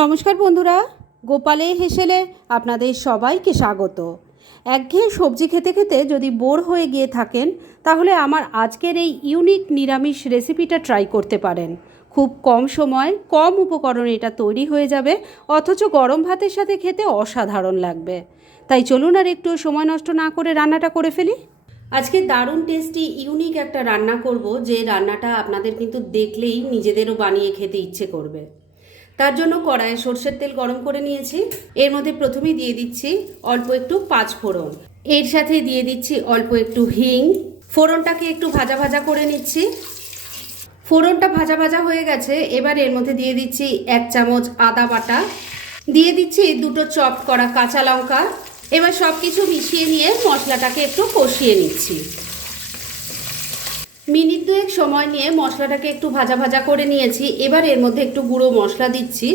নমস্কার বন্ধুরা গোপালে হেসেলে আপনাদের সবাইকে স্বাগত। একঘেয়ে সবজি খেতে খেতে যদি বোর হয়ে গিয়ে থাকেন, তাহলে আমার আজকের এই ইউনিক নিরামিষ রেসিপিটা ট্রাই করতে পারেন। খুব কম সময়, কম উপকরণে এটা তৈরি হয়ে যাবে, অথচ গরম ভাতের সাথে খেতে অসাধারণ লাগবে। তাই চলুন আর একটু সময় নষ্ট না করে রান্নাটা করে ফেলি। আজকে দারুণ টেস্টি, ইউনিক একটা রান্না করব, যে রান্নাটা আপনাদের কিন্তু দেখলেই নিজেদেরও বানিয়ে খেতে ইচ্ছে করবে। তার জন্য কড়াইয়ে সর্ষের তেল গরম করে নিয়েছি। এর মধ্যে প্রথমেই দিয়ে দিচ্ছি অল্প একটু পাঁচ ফোড়ন। এর সাথে দিয়ে দিচ্ছি অল্প একটু হিং। ফোড়নটাকে একটু ভাজা ভাজা করে নিচ্ছি। ফোড়নটা ভাজা ভাজা হয়ে গেছে, এবার এর মধ্যে দিয়ে দিচ্ছি এক চামচ আদা বাটা। দিয়ে দিচ্ছি দুটো চপ করা কাঁচা লঙ্কা। এবার সব কিছু মিশিয়ে নিয়ে মশলাটাকে একটু কষিয়ে নিচ্ছি। মিনিট দুয়েক সময় নিয়ে মশলাটাকে একটু ভাজা ভাজা করে নিয়েছি। এবার এর মধ্যে একটু গুঁড়ো মশলা দিচ্ছি।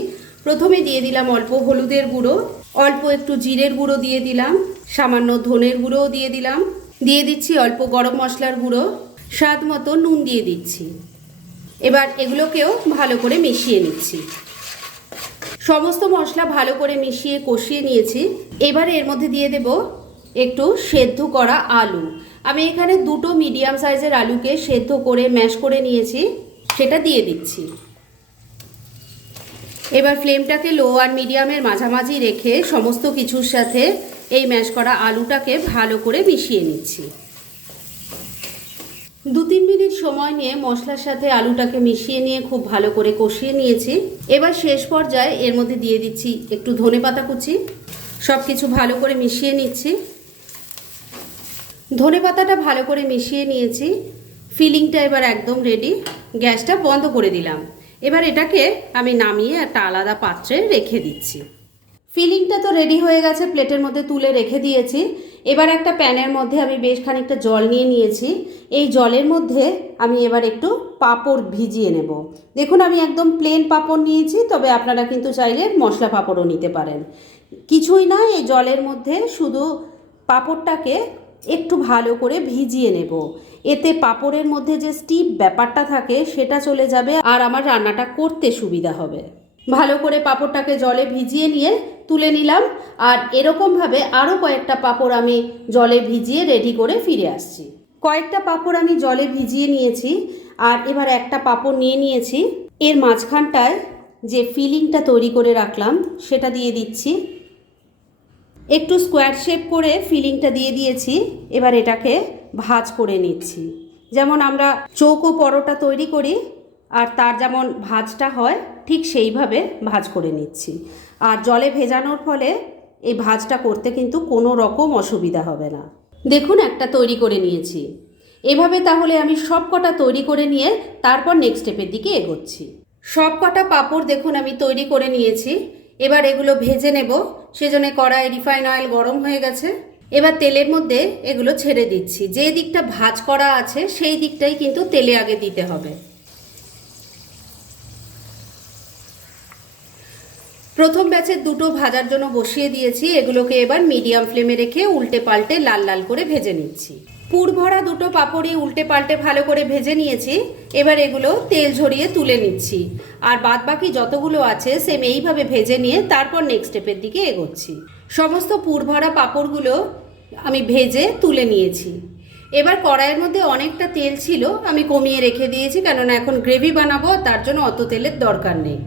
প্রথমে দিয়ে দিলাম অল্প হলুদের গুঁড়ো, অল্প একটু জিরের গুঁড়ো দিয়ে দিলাম, সামান্য ধনের গুঁড়োও দিয়ে দিলাম। দিয়ে দিচ্ছি অল্প গরম মশলার গুঁড়ো, স্বাদ মতো নুন দিয়ে দিচ্ছি। এবার এগুলোকেও ভালো করে মিশিয়ে নিচ্ছি। সমস্ত মশলা ভালো করে মিশিয়ে কষিয়ে নিয়েছি। এবার এর মধ্যে দিয়ে দেব একটু সেদ্ধ করা আলু। আমি এখানে দুটো মিডিয়াম সাইজের আলুকে সেদ্ধ করে ম্যাশ করে নিয়েছি, সেটা দিয়ে দিচ্ছি। এবার ফ্লেমটাকে লো আর মিডিয়ামের মাঝামাঝি রেখে সমস্ত কিছুর সাথে এই ম্যাশ করা আলুটাকে ভালো করে মিশিয়ে নিচ্ছি। দু তিন মিনিট সময় নিয়ে মশলার সাথে আলুটাকে মিশিয়ে নিয়ে খুব ভালো করে কষিয়ে নিয়েছি। এবার শেষ পর্যায়ে এর মধ্যে দিয়ে দিচ্ছি একটু ধনে পাতা কুচি। সব কিছু ভালো করে মিশিয়ে নিচ্ছি। ধনে পাতাটা ভালো করে মিশিয়ে নিয়েছি। ফিলিংটা এবার একদম রেডি গ্যাসটা বন্ধ করে দিলাম। এবার এটাকে আমি নামিয়ে একটা আলাদা পাত্রে রেখে দিচ্ছি। ফিলিংটা তো রেডি হয়ে গেছে, প্লেটের মধ্যে তুলে রেখে দিয়েছি। এবার একটা প্যানের মধ্যে আমি বেশ খানিকটা জল নিয়ে নিয়েছি। এই জলের মধ্যে আমি এবার একটু পাঁপড় ভিজিয়ে নেব। দেখুন, আমি একদম প্লেন পাঁপড় নিয়েছি, তবে আপনারা কিন্তু চাইলে মশলা পাঁপড়ও নিতে পারেন। কিছুই না এই জলের মধ্যে শুধু পাঁপড়টাকে একটু ভালো করে ভিজিয়ে নেব। এতে পাপড়ের মধ্যে যে স্টিপ ব্যাপারটা থাকে, সেটা চলে যাবে আর আমার রান্নাটা করতে সুবিধা হবে। ভালো করে পাঁপড়টাকে জলে ভিজিয়ে নিয়ে তুলে নিলাম আর এরকমভাবে আরও কয়েকটা পাপড় আমি জলে ভিজিয়ে রেডি করে ফিরে আসছি। কয়েকটা পাঁপড় আমি জলে ভিজিয়ে নিয়েছি আর এবার একটা পাপড় নিয়ে নিয়েছি। এর মাঝখানটায় যে ফিলিংটা তৈরি করে রাখলাম, সেটা দিয়ে দিচ্ছি। একটু স্কোয়ার শেপ করে ফিলিংটা দিয়ে দিয়েছি। এবার এটাকে ভাজ করে নিচ্ছি। যেমন আমরা চৌকো পরোটা তৈরি করি, আর তার যেমন ভাজটা হয়, ঠিক সেইভাবে ভাজ করে নিচ্ছি। আর জলে ভেজানোর ফলে এই ভাজটা করতে কিন্তু কোনো রকম অসুবিধা হবে না। দেখুন, একটা তৈরি করে নিয়েছি। এভাবে তাহলে আমি সব কটা তৈরি করে নিয়ে তারপর নেক্সট স্টেপের দিকে এগোচ্ছি। সব কটা পাঁপড় দেখুন, আমি তৈরি করে নিয়েছি। এবার এগুলো ভেজে নেব। সেজন্য কড়াই রিফাইন অয়েল গরম হয়ে গেছে। এবার তেলের মধ্যে এগুলো ছেড়ে দিচ্ছি। যে দিকটা ভাজ করা আছে, সেই দিকটাই কিন্তু তেলে আগে দিতে হবে। প্রথম ব্যাচের দুটো ভাজার জন্য বসিয়ে দিয়েছি। এগুলোকে এবার মিডিয়াম ফ্লেমে রেখে উল্টে পাল্টে লাল লাল করে ভেজে নিচ্ছি। পুর ভরা দুটো পাপড়ি উল্টে পাল্টে ভালো করে ভেজে নিয়েছি। এবার এগুলো তেল ঝরিয়ে তুলে নিচ্ছি। আর বাদ বাকি যতগুলো আছে সেম এইভাবে ভেজে নিয়ে তারপর নেক্সট স্টেপের দিকে এগোচ্ছি। সমস্ত পুর ভরা পাপড়গুলো আমি ভেজে তুলে নিয়েছি। এবার কড়াইয়ের মধ্যে অনেকটা তেল ছিল, আমি কমিয়ে রেখে দিয়েছি, কেননা এখন গ্রেভি বানাবো, তার জন্য অত তেলের দরকার নেই।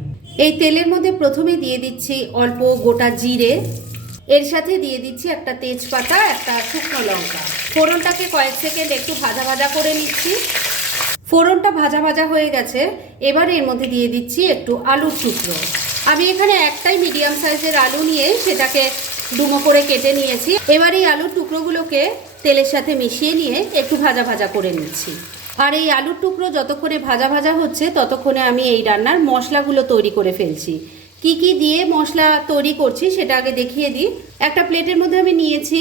এই তেলের মধ্যে প্রথমে দিয়ে দিচ্ছি অল্প গোটা জিরে এর সাথে দিয়ে দিচ্ছি একটা তেজপাতা, একটা শুকনো লঙ্কা। ফোড়নটাকে কয়েক সেকেন্ড একটু ভাজা ভাজা করে নিচ্ছি। ফোড়নটা ভাজা ভাজা হয়ে গেছে। এবার এর মধ্যে দিয়ে দিচ্ছি একটু আলুর টুকরো। আমি এখানে একটাই মিডিয়াম সাইজের আলু নিয়ে সেটাকে ডুমো করে কেটে নিয়েছি। এবার এই আলুর টুকরোগুলোকে তেলের সাথে মিশিয়ে নিয়ে একটু ভাজা ভাজা করে নিচ্ছি। আর এই আলুর টুকরো যতক্ষণে ভাজা ভাজা হচ্ছে, ততক্ষণে আমি এই রান্নার মশলাগুলো তৈরি করে ফেলছি। কি কি দিয়ে মশলা তৈরি করছি সেটা আগে দেখিয়ে দিই। একটা প্লেটের মধ্যে আমি নিয়েছি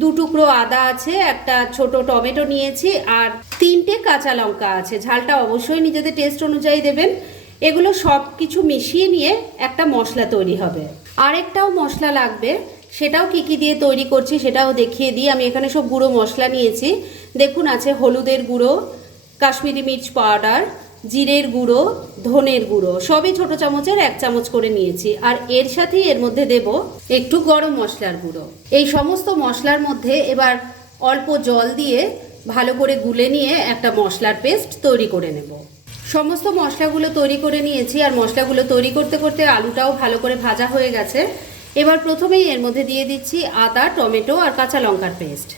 দু টুকরো আদা আছে, একটা ছোট টমেটো নিয়েছি আর তিনটে কাঁচা লঙ্কা আছে। ঝালটা অবশ্যই নিজেদের টেস্ট অনুযায়ী দেবেন। এগুলো সব কিছু মিশিয়ে নিয়ে একটা মশলা তৈরি হবে। আরেকটাও মশলা লাগবে, সেটাও কি কি দিয়ে তৈরি করছি সেটাও দেখিয়ে দিই। আমি এখানে সব গুঁড়ো মশলা নিয়েছি। দেখুন, আছে হলুদের গুঁড়ো, কাশ্মীরি মির্চ পাউডার জিরের গুঁড়ো, ধনের গুঁড়ো, সবই ছোট চামচের এক চামচ করে নিয়েছি। আর এর সাথেই এর মধ্যে দেব একটু গরম মশলার গুঁড়ো। এই সমস্ত মশলার মধ্যে এবার অল্প জল দিয়ে ভালো করে গুলে নিয়ে একটা মশলার পেস্ট তৈরি করে নেব। সমস্ত মশলাগুলো তৈরি করে নিয়েছি আর মশলাগুলো তৈরি করতে করতে আলুটাও ভালো করে ভাজা হয়ে গেছে। এবার প্রথমেই এর মধ্যে দিয়ে দিচ্ছি আদা, টমেটো আর কাঁচা লঙ্কার পেস্ট।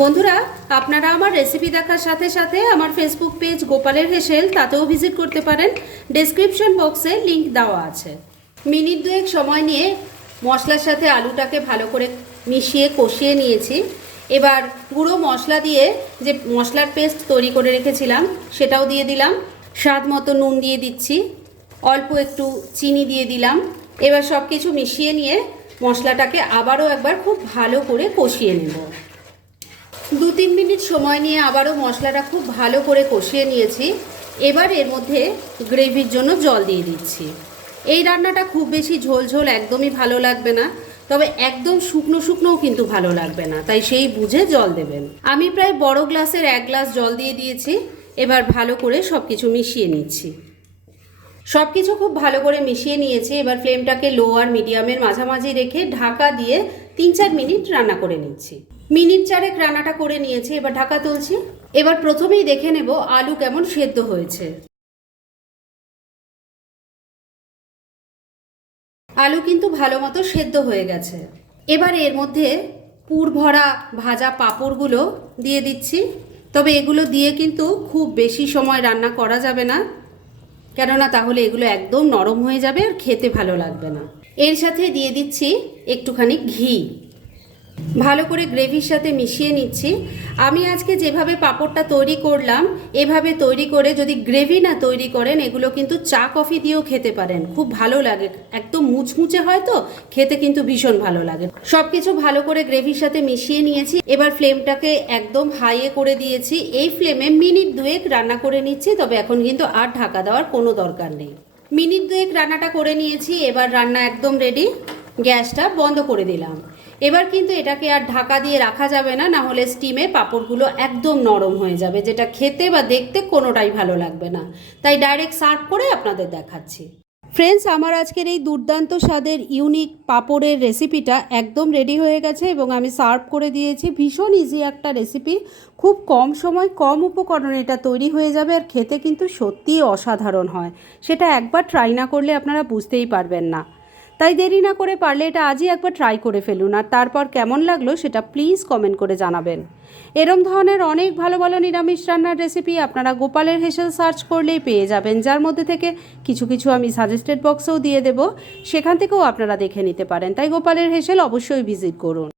বন্ধুরা, আপনারা আমার রেসিপি দেখার সাথে সাথে আমার ফেসবুক পেজ গোপালের হেসেল তাতেও ভিজিট করতে পারেন। ডেসক্রিপশন বক্সে লিংক দেওয়া আছে। মিনিট দুয়েক সময় নিয়ে মশলার সাথে আলুটাকে ভালো করে মিশিয়ে কষিয়ে নিয়েছি। এবার গুঁড়ো মশলা দিয়ে যে মশলার পেস্ট তৈরি করে রেখেছিলাম, সেটাও দিয়ে দিলাম। স্বাদ মতো নুন দিয়ে দিচ্ছি। অল্প একটু চিনি দিয়ে দিলাম। এবার সব কিছু মিশিয়ে নিয়ে মশলাটাকে আবারও একবার খুব ভালো করে কষিয়ে নেব। দু তিন মিনিট সময় নিয়ে আবারও মশলাটা খুব ভালো করে কষিয়ে নিয়েছি। এবার এর মধ্যে গ্রেভির জন্য জল দিয়ে দিচ্ছি। এই রান্নাটা খুব বেশি ঝোল ঝোল একদমই ভালো লাগবে না, তবে একদম শুকনো শুকনোও কিন্তু ভালো লাগবে না, তাই সেই বুঝে জল দেবেন। আমি প্রায় বড় গ্লাসের এক গ্লাস জল দিয়ে দিয়েছি, এবার ভালো করে সব কিছু মিশিয়ে নিচ্ছি। সব কিছু খুব ভালো করে মিশিয়ে নিয়েছি, এবার ফ্লেমটাকে লো আর মিডিয়ামের মাঝামাঝি রেখে ঢাকা দিয়ে তিন চার মিনিট রান্না করে নিচ্ছি। মিনিট চারেক রান্নাটা করে নিয়েছি, এবার ঢাকা তুলছি। এবার প্রথমেই দেখে নেব আলু কেমন সেদ্ধ হয়েছে। আলু কিন্তু ভালো মতো সেদ্ধ হয়ে গেছে। এবার এর মধ্যে পুর ভরা ভাজা পাঁপড়গুলো দিয়ে দিচ্ছি। তবে এগুলো দিয়ে কিন্তু খুব বেশি সময় রান্না করা যাবে না। কেননা তাহলে এগুলো একদম নরম হয়ে যাবে আর খেতে ভালো লাগবে না। এর সাথে দিয়ে দিচ্ছি একটুখানি ঘি। ভালো করে গ্রেভির সাথে মিশিয়ে নিচ্ছি। আমি আজকে যেভাবে পাঁপড়টা তৈরি করলাম, এভাবে তৈরি করে যদি গ্রেভি না তৈরি করেন, এগুলো কিন্তু চা কফি দিয়েও খেতে পারেন। খুব ভালো লাগে। একদম মুচমুচে হয় তো, খেতে কিন্তু ভীষণ ভালো লাগে। সব কিছু ভালো করে গ্রেভির সাথে মিশিয়ে নিয়েছি। এবার ফ্লেমটাকে একদম হাইয়ে করে দিয়েছি। এই ফ্লেমে মিনিট দুয়েক রান্না করে নিচ্ছি, তবে এখন কিন্তু আর ঢাকা দেওয়ার কোনো দরকার নেই। মিনিট দুয়েক রান্নাটা করে নিয়েছি। এবার রান্না একদম রেডি গ্যাসটা বন্ধ করে দিলাম। এবার কিন্তু এটাকে আর ঢাকা দিয়ে রাখা যাবে না না হলে স্টিমে পাঁপড়গুলো একদম নরম হয়ে যাবে, যেটা খেতে বা দেখতে কোনোটাই ভালো লাগবে না। তাই ডাইরেক্ট সার্ভ করে আপনাদের দেখাচ্ছি। ফ্রেন্ডস আমার আজকের এই দুর্দান্ত স্বাদের ইউনিক পাঁপড়ের রেসিপিটা একদম রেডি হয়ে গেছে এবং আমি সার্ভ করে দিয়েছি। ভীষণ ইজি একটা রেসিপি খুব কম সময়, কম উপকরণে এটা তৈরি হয়ে যাবে আর খেতে কিন্তু সত্যিই অসাধারণ হয়। সেটা একবার ট্রাই না করলে আপনারা বুঝতেই পারবেন না। তাই দেরি না করে পারলে এটা আজই একবার ট্রাই করে ফেলুন। আর তারপর কেমন লাগল সেটা প্লিজ কমেন্ট করে জানাবেন। এরম ধরনের অনেক ভালো ভালো নিরামিষ রান্নার রেসিপি আপনারা গোপালের হেসেল সার্চ করলেই পেয়ে যাবেন, যার মধ্যে থেকে কিছু কিছু আমি সাজেস্টেড বক্সেও দিয়ে দেব। সেখান থেকেও আপনারা দেখে নিতে পারেন। তাই গোপালের হেসেল অবশ্যই ভিজিট করুন।